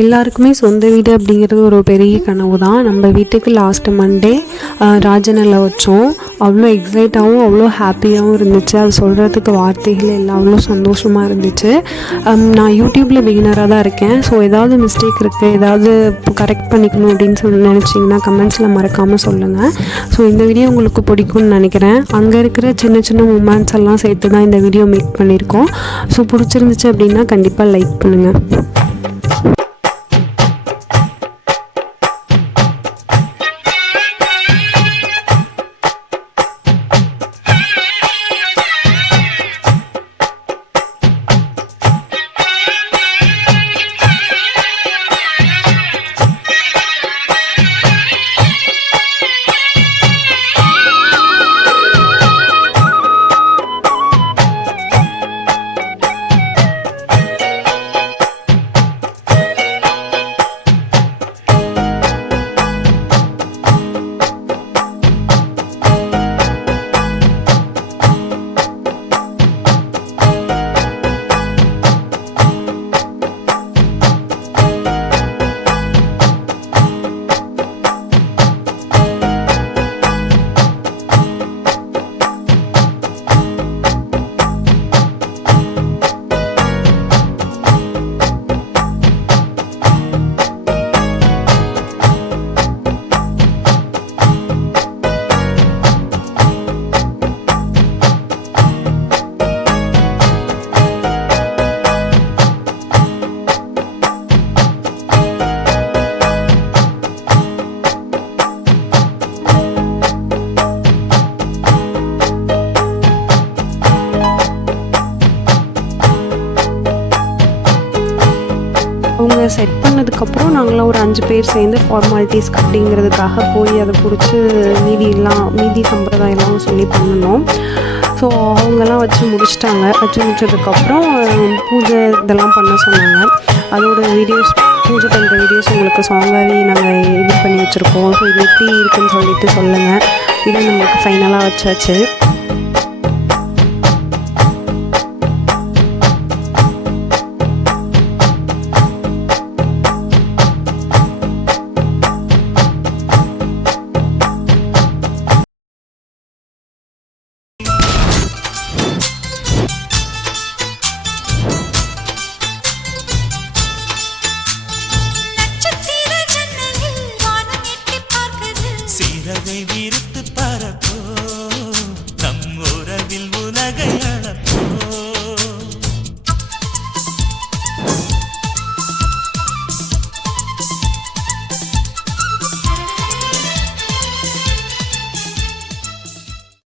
எல்லாருக்குமே சொந்த வீடு அப்படிங்கிறது ஒரு பெரிய கனவு தான். நம்ம வீட்டுக்கு லாஸ்ட்டு மண்டே ராஜனில் வச்சோம். அவ்வளோ எக்ஸைட்டாகவும் அவ்வளோ ஹாப்பியாகவும் இருந்துச்சு. அது சொல்கிறதுக்கு வார்த்தைகள் இல்லை, அவ்வளோ சந்தோஷமாக இருந்துச்சு. நான் யூடியூப்பில் பிகினராக தான் இருக்கேன். ஸோ ஏதாவது மிஸ்டேக் இருக்குது, ஏதாவது கரெக்ட் பண்ணிக்கணும் அப்படின்னு நினச்சிங்கன்னா கமெண்ட்ஸில் மறக்காமல் சொல்லுங்கள். ஸோ இந்த வீடியோ உங்களுக்கு பிடிக்கும்னு நினைக்கிறேன். அங்கே இருக்கிற சின்ன சின்ன மூமெண்ட்ஸ் எல்லாம் சேர்த்து தான் இந்த வீடியோ மேக் பண்ணியிருக்கோம். ஸோ பிடிச்சிருந்துச்சு அப்படின்னா கண்டிப்பாக லைக் பண்ணுங்கள். அவங்க செட் பண்ணதுக்கப்புறம் நாங்களாம் ஒரு 5 பேர் சேர்ந்து ஃபார்மாலிட்டிஸ்க்கு அப்படிங்கிறதுக்காக போய் அதை பிடிச்சி மீதி சம்பிரதாயம்லாம் சொல்லி பண்ணணும். ஸோ அவங்கெல்லாம் வச்சு முடிச்சதுக்கப்புறம் பூஜை இதெல்லாம் பண்ண சொன்னாங்க. அதோட வீடியோஸ், பூஜை பண்ணுற வீடியோஸ் உங்களுக்கு சாங்காகவே நாங்கள் இது பண்ணி வச்சுருக்கோம். ஸோ இது எப்படி இருக்குன்னு சொல்லிட்டு சொல்லுங்கள். இதை நம்மளுக்கு ஃபைனலாக வச்சாச்சு. சீரகை